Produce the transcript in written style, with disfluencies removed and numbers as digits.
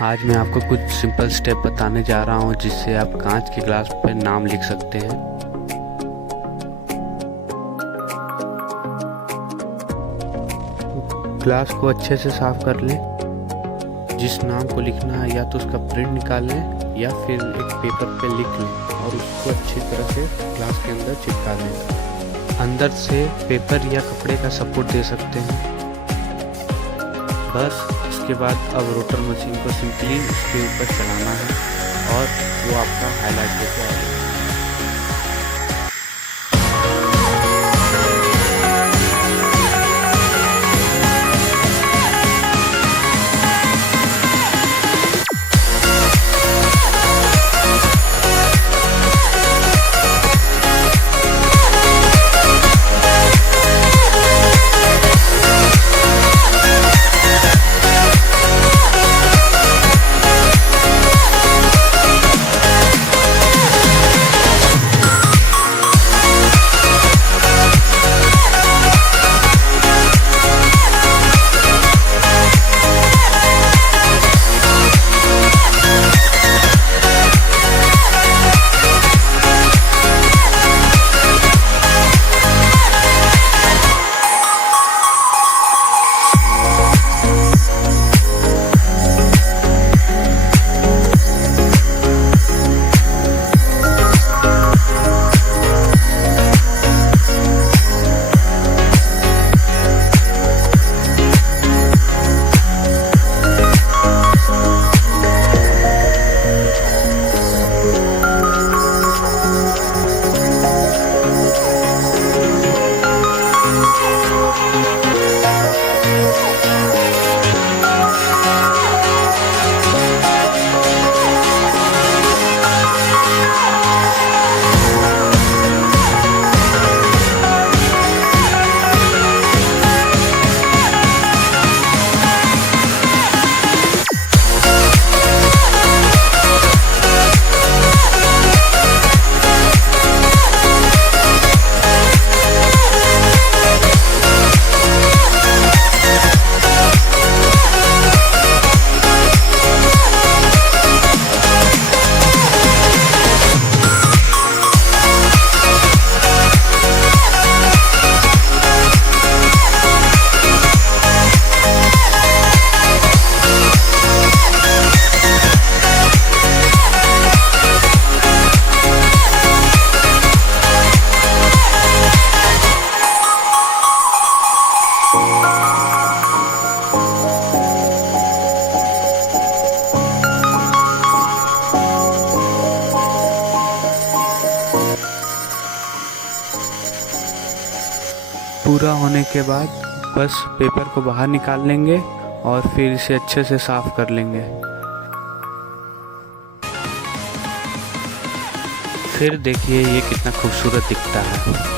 आज मैं आपको कुछ सिंपल स्टेप बताने जा रहा हूँ जिससे आप कांच के ग्लास पर नाम लिख सकते हैं। ग्लास को अच्छे से साफ कर लें। जिस नाम को लिखना है या तो उसका प्रिंट निकाल लें या फिर एक पेपर पे लिख लें और उसको अच्छी तरह से ग्लास के अंदर चिपका लें। अंदर से पेपर या कपड़े का सपोर्ट दे सकते हैं। बस इसके बाद अब रोटर मशीन को सिंपली इसके ऊपर चलाना है और वो आपका हाईलाइट होकर आएगा। पूरा होने के बाद बस पेपर को बाहर निकाल लेंगे और फिर इसे अच्छे से साफ कर लेंगे। फिर देखिए ये कितना खूबसूरत दिखता है।